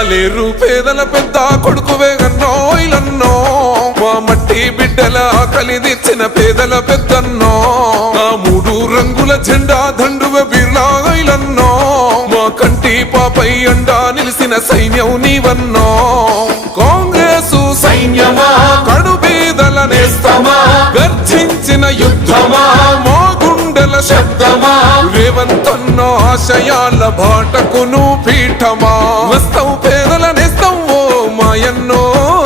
ఆలేరు పేదల పెద్ద కొడుకువే గన్నో ఇలన్నో మా మట్టి బిడ్డల ఆకలి తెచ్చిన పేదల పెద్దన్నో ఆ మూడు రంగుల జెండా దండువ బిర్లా ఇలన్నో మా కంటి పాపై అండా నిలిసిన సైన్యం నీవన్నో కాంగ్రెసు సైన్యమా కడు బీదల నేస్తమా గర్జించిన యుద్ధమా మా గుండెల శబ్దమా రేవంతన్నో ఆశయాల బాటకును పీఠమా వస్తావు పేదల నేస్తం ఓ మాయన్నో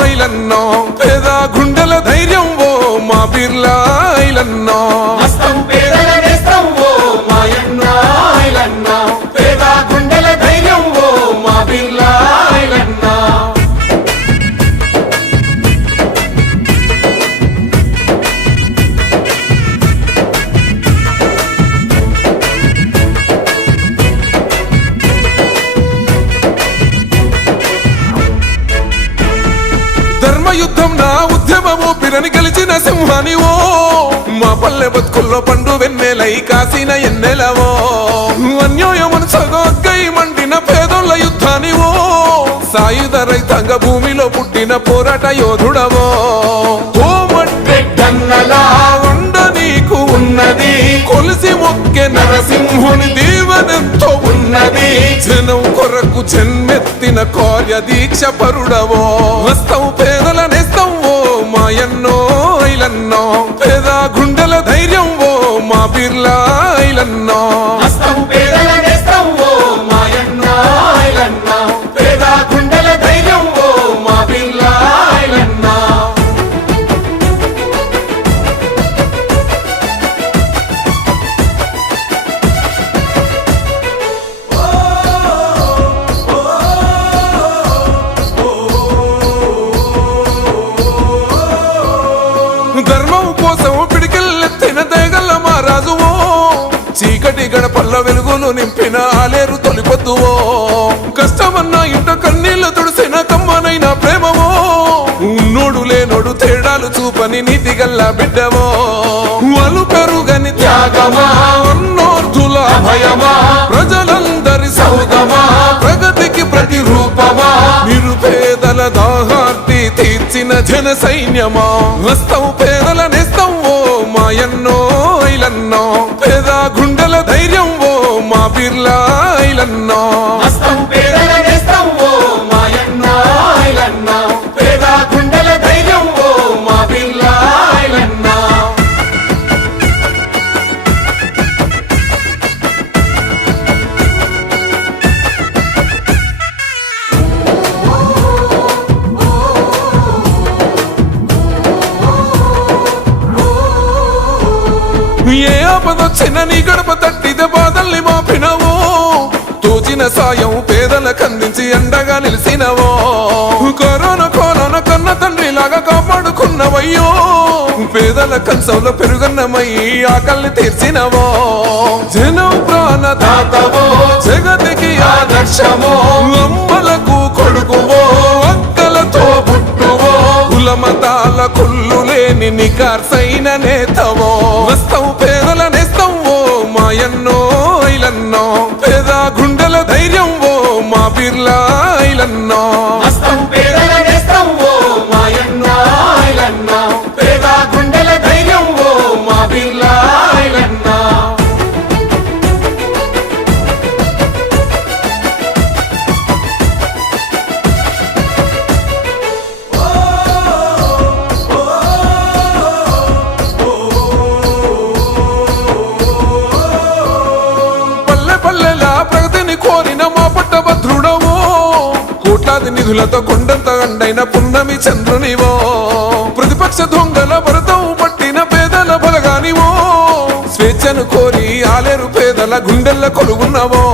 ఐలన్నో పేద గుండెల ధైర్యం ఓ మా బిర్లా ఐలన్నో వస్తావు పేదల నేస్తం ఓ మాయన్నో ఐలన్నో పేద గుండెల ధైర్యం ఓ మా బిర్లా ఐలన్నో ధర్మయుద్ధం నా ఉద్యమము పిరని గెలిచిన సింహానివో మా పల్లె బతుకుల్లో పండు వెన్నెలై కాసిన ఎన్నెలవో అన్యాయమను సగొగ్గై మండిన పేదోళ్ళ యుద్ధానివో సాయుధ రైతాంగ భూమిలో పుట్టిన పోరాట యోధుడవో కోమట్టెన్నలా వండ నీకు ఉన్నది కొలిసి మొక్కె నరసింహుని దీవెనెంతో ఉన్నది జనం కొరకు జన్మెత్తిన కార్య దీక్ష పరుడవో వస్తావు పేదల నేస్తం ఓ మాయన్నో ఐలన్నో పేద గుండెల ధైర్యం ఓ మా బిర్లా ఐలన్నో వస్తావు పేదల నేస్తం ఓ మాయన్నో ఐలన్నో పేద గుండెల ధైర్యం ఓ మా బిర్లా ఐలన్నో ధర్మం కోసం పిడికెళ్ళెత్తిన దేగల్ల మా రాజువో చీకటి గడపల్ల వెలుగులు నింపిన ఆలేరు తొలిపొద్దువో కష్టమన్న ఇంట కన్నీళ్లు తుడిసిన కమ్మనైన ప్రేమవో ఉన్నోడు లేనోడు తేడాలు చూపని నీతి గల్ల బిడ్డవో వలు పెరుగని త్యాగమా అన్నోర్ధుల భయమా ప్రజలందరి సౌగమా ప్రగతికి ప్రతిరూపమా నిరుపేదల దాహార్తి తీర్చిన జన సైన్యమా వస్తావు పేదల నేస్తం ఓ మాయన్నో ఐలన్నో పేద గుండెల ధైర్యం ఓ మా బిర్లా ఐలన్నో వస్తావు పేదల నేస్తం ఓ మాయన్నో ఐలన్నో పేద గుండెల ధైర్యం ఓ మా బిర్లా ఐలన్నో ఏ ఆపదొచ్చిన నీ గడప తట్టిదే బాధల్ని మాపినవో తోచిన సాయం పేదలకు అందించి అండగా నిలిసినవో కరోనా కన్న తండ్రిలాగా కాపాడుకున్నవయ్యో పేదల కంచంలో పెరుగన్నమై ఆకల్ని తీర్చినవో జనం ప్రాణదాతవో జగతికి ఆదర్శమో అమ్మలకు కొడుకువో అక్కలతో పుట్టువో కులమతాల కుళ్ళు లేని నికార్సైన నేతవో వస్తావు పేదల నేస్తం ఓ మాయన్నో ఐలన్నో పేద గుండెల ధైర్యం ఓ మా బిర్లా ఐలన్నో వస్తావు పేదల నేస్తం ఓ మాయన్నో ఐలన్నో పేద గుండెల ధైర్యం ఓ మా బిర్లా ఐలన్నో పల్లె పల్లెలా ప్రగతిని కోరిన మా పట్టభద్రుడవో కోట్లాది నిధులతో కొండంత అండైన పున్నమి చంద్రునివో ప్రతిపక్ష దొంగల భరతం పట్టిన పేదల బలగానివో స్వేచ్ఛను కోరి ఆలేరు పేదల గుండెల్ల కొలుగున్నవో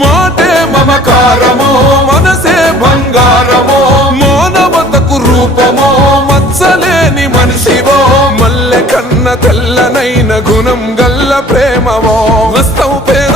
మాటే మమకారమో మనసే బంగారమో మానవతకు రూపమో మచ్చలేని మనిషివో మల్లె కన్న తెల్లనైన గుణం గల్ల ప్రేమవో వస్తావు పేద